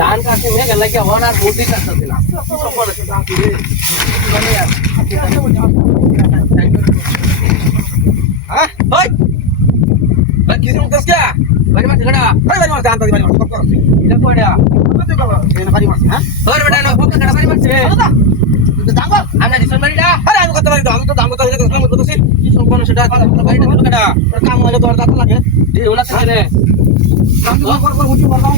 ধান কাটতে নিয়ে গেলে কি আমার আর মুটি কাটতে না হ্যাঁ ওই বাকি কিছু মুখস কে বাড়ি মাছ গড়া বাড়ি মাছ জানতা বাড়ি মাছ কত এটা কইরা কত কব এনে বাড়ি মাছ হ্যাঁ ওর বেটা না ফোক গড়া বাড়ি মাছ তো দাম আমরা দিছন বাড়িটা আরে আমি কত বাড়ি দাম তো দাম কত হইছে কাম করতেছি কি সম্পূর্ণ সেটা বাড়িটা দিল গড়া ওর কাম হইলে তোর দাঁত লাগে এই ওলা থাকে কাম কর মুটি বললাম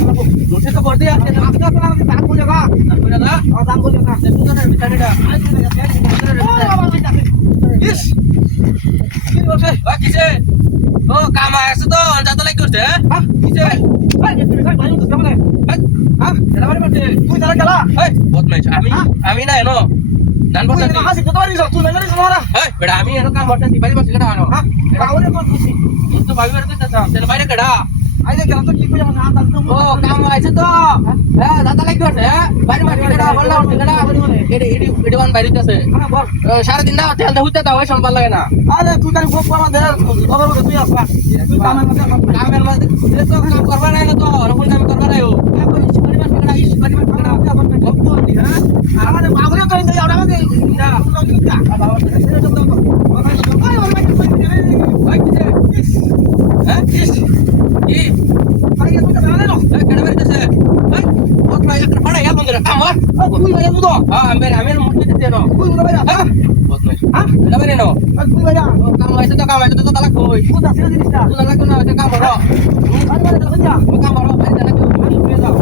মুটি তো করতে আছে দাম কত লাগে দাম কই জায়গা দাম কই জায়গা তুই তো ভিটামিনটা ইস কি বলছে কিছে ও কাম আছে তো যাতে লাগি করতে হ্যাঁ কিছে হ্যাঁ এটা বাড়ি মারতে তুই তারা গেলা এই বদমাইশ আমি না এনো জান বলতে হাসি কত বাড়ি তুই মেরে সোনা এই বেটা আমি এনো কাম করতে বাড়ি মারতে কেডা আনো হ্যাঁ এটা ওরে কত খুশি তুই তো বাড়ি মারতে চাস তেল বাইরে কেডা আইলে গেলাম তো কি কই না দাদা ও কাম আছে তো হ্যাঁ দাদা লাগি করতে বাড়ি মারতে কেডা বললা কেডা এডি ওয়ান বাইরে আছে হ্যাঁ বল সারা দিন না তেল দেউতে দাও সম্পাল লাগে না আরে তুই তার গোপ করা দে খবর বলে তুই আসবা তুই কামের মধ্যে এ তো কাম করবা না তো রকম কাম করবা না ও বাড়ি মারতে কেডা ইস বাড়ি মারতে কেডা গপ তো দি হ্যাঁ আমারে বাবুরে তো ইন্দে আড়া দে না বাবা ছেড়ে দাও তো ভাই কিছে হ্যাঁ কিস কি ভাই তুই তো জানো না কেডা বাইতেছে ভাই ওট ভাই একটা পড়া ইয়া বন্ধরা আমার তুই বাইরে মুদো হ্যাঁ আমি মুটি দিতে না তুই মুদো বাইরে হ্যাঁ বদমাইশ হ্যাঁ কেডা বাইরে নো তুই বাইরে কাম আছে তো তালাক কই তুই দাসিনা জিনিসটা তুই লাগো না এটা কাম করো ভাই বাইরে দাও যা কাম করো বাইরে দাও তুই দাও বাইরে দাও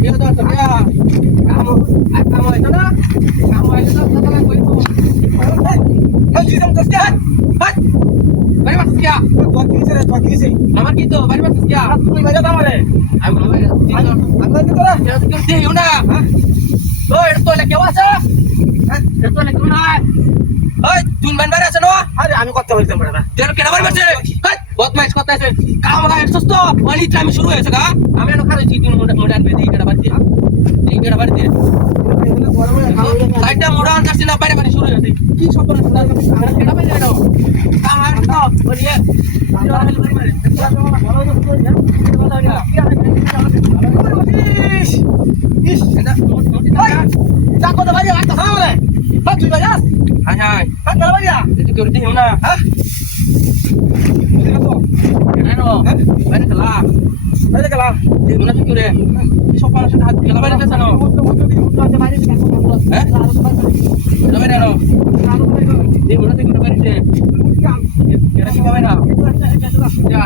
ये तो क्या काम काम है ना काम है तो तला कोई तो ए जीसम कस क्या हट बारी मास क्या बाकी से আমার কি তো বাড়ি মারছিস क्या তুমি বাজা দাও রে আমি বাবা আমরা কি তোরা কেউ দিও না ও এটা তো লাগে আছে হ্যাঁ এটা তো লাগে না ওই তুই মান বাড়ি আছে না আরে আমি কথা বলতাম বড়া তোর কেডা বাড়ি মারছে হট বদমাইশ কথা আছে কাম হয় সুস্থ ওই টাইম শুরু হয়েছে গা আমি এনো খাইছি তুই মোড়ান বেদি কেডা বাড়ি এই কেডা বাড়ি সাইডটা মোড়ান করছিস না বাইরে বাড়ি শুরু হয়েছে কি সম্পর্ক কেডা বাড়ি এনো কাম হয় তো ওই ইস এটা মোটি যা কত বাড়ি একটা সামনে হ্যাঁ তুই বাড়ি আস হাই হাই হ্যাঁ কেডা বাড়ি এটা তোর দিও না হ্যাঁ কেন বাইরে গেলা এই মনে কি করে সব মানুষের হাত গেলা বাইরে গেছে না হ্যাঁ গেলা বাইরে না এই মনে কি করে বাইরে কেন কি হবে না যা